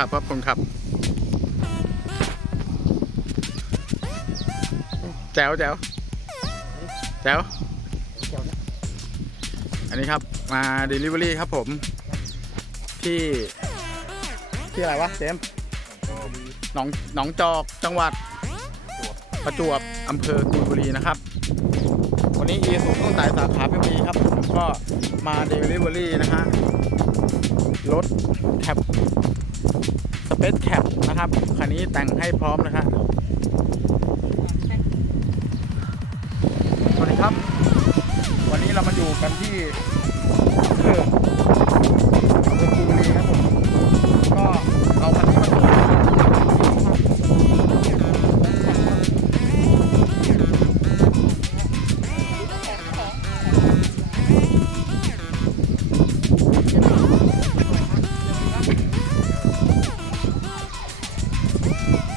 ขับครับคนขับ แจ๋วแจ๋วแจ๋วอันนี้ครับมา Delivery ครับผม ที่ที่อะไรวะเจมหนองหนองจอกจังหวัด ประจวบอำเภอกุยบุรีนะครับ วันนี้อีสุตั้งแต่สาขาเพชรบุรีครับผมก็มาเดลิเวอรี่นะฮะรถแคป สเปซแคปนะครับคันนี้แต่งให้พร้อมนะฮะสวัสดีครับ วันนี้เรามาอยู่กันที่เครื่อง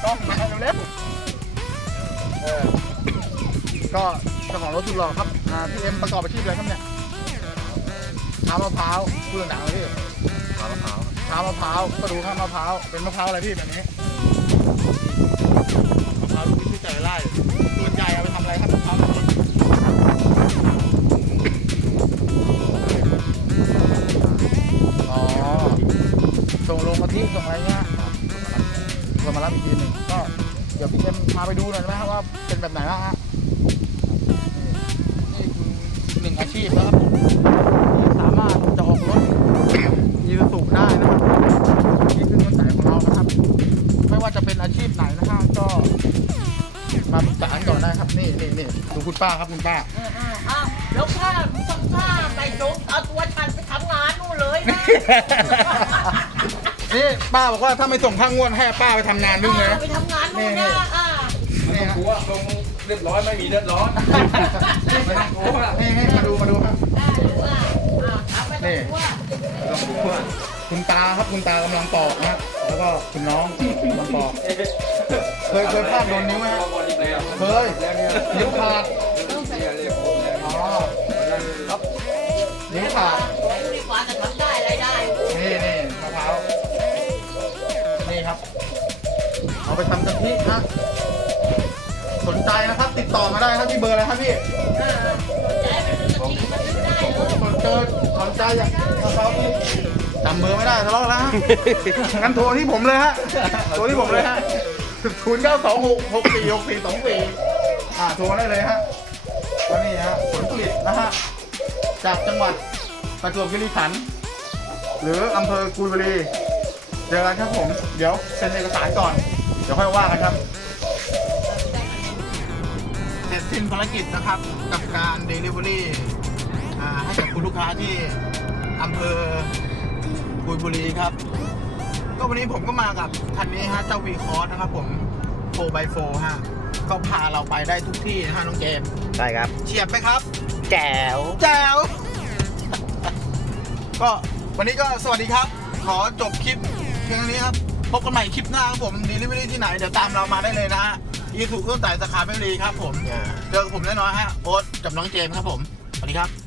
ต้องมาเร็วๆเออก็เจ้าของรถสุดหล่อครับอ่าพี่เอ็มประกอบอาชีพอะไรครับเนี่ยเท้ามะพร้าวพูดต่างๆเลยพี่เท้ามะพร้าวเท้ามะพร้าวก็ดูข้างมะพร้าวเป็นมะพร้าวอะไรพี่แบบนี้มะพร้าวลูกที่ใจไร่ส่วนใหญ่เอาไปทำอะไรครับมะพร้าวแบบนี้อ๋อ ส่งลงมาที่ส่งอะไรเงี้ยเรามารับอีกทีหนึ่งก็เดี๋ยวพี่เอ็มพาไปดูหน่อยได้ไหมครับว่าเป็นแบบไหนบ้างฮะนี่คืออีกหนึ่งอาชีพแล้วครับผมที่สามารถจะออกรถยีสุได้นะครับนี่คือเงินจ่ายของเรานะครับ ไม่ว่าจะเป็นอาชีพไหนนะฮะก็มาปรึกษากันก่อนได้ครับ นี่นี่นี่ดูคุณป้าครับคุณป้า เออเอออ้าวแล้วข้าต้องข้าไปจงเอาตัวฉันไปทำงานนู่นเลยนะ นี่ป้าบอกว่าถ้าไม่ส่งค่างวดให้ป้าไปทำงานด้วยนะเออไปทำงานนู่นนะอ่านี่ฮะกลัวลงเรียบร้อยไม่มีเดือดร้อนไม่ต้องกลัวนี่ให้มาดูมาดูครับได้ดูว่าอ้าวทำไปต้องว่าไม่ต้องกลัวคุณตาครับคุณตากำลังปอกนะแล้วก็คุณน้องกำลังปอก เคยเคยพลาดโดนนิ้วไหมฮะบอลอีกแล้วเคยแล้วเนี่ยนิ้วขาดเนี่ยเรียกผมแล้วอ๋อครับนิ้วขาดดูดีกว่าจะทำ เอาไปทำกะทินะสนใจนะครับ ติดต่อมาได้ครับที่เบอร์อะไรครับพี่เออใจมันจะทิ้งมันไม่ได้เลยสนใจสนใจอยากมะพร้าวนี่จำเบอร์ไม่ได้ทะเลาะแล้วฮะงั้นโทรที่ผมเลยฮะโทรที่ผมเลยฮะศูนย์เก้าสองหกหกสี่หกสี่สองสี่อ่าโทรมาได้เลยฮะก็นี่ฮะผลผลิตนะฮะจากจังหวัดประจวบคีรีขันธ์หรืออำเภอกุยบุรีเจอกันครับผม เดี๋ยวเซ็นเอกสารก่อน เดี๋ยวค่อยว่ากันครับเสร็จสิ้นภารกิจนะครับ กับการ Delivery อ่าให้กับคุณลูกค้าที่อำเภอกุยบุรีครับ ก็วันนี้ผมก็มากับคันนี้ฮะเจ้าวีคอร์สนะครับผม 4x4 ฮะก็พาเราไปได้ทุกที่นะฮะน้องเจมส์ใช่ครับ เฉียบไหมครับ แจ๋ว แจ๋ว ก็วันนี้ก็สวัสดีครับ ขอจบคลิปเพียงเท่านี้ครับ พบกันใหม่คลิปหน้าครับผมดีลิเวอรี่ที่ไหน เดี๋ยวตามเรามาได้เลยนะฮะอีสุเครื่องแต่สาขาเพชรบุรีครับผม เจอกับผมแน่นอนฮะ โอ๊ตกับน้องเจมส์ครับผม สวัสดีครับ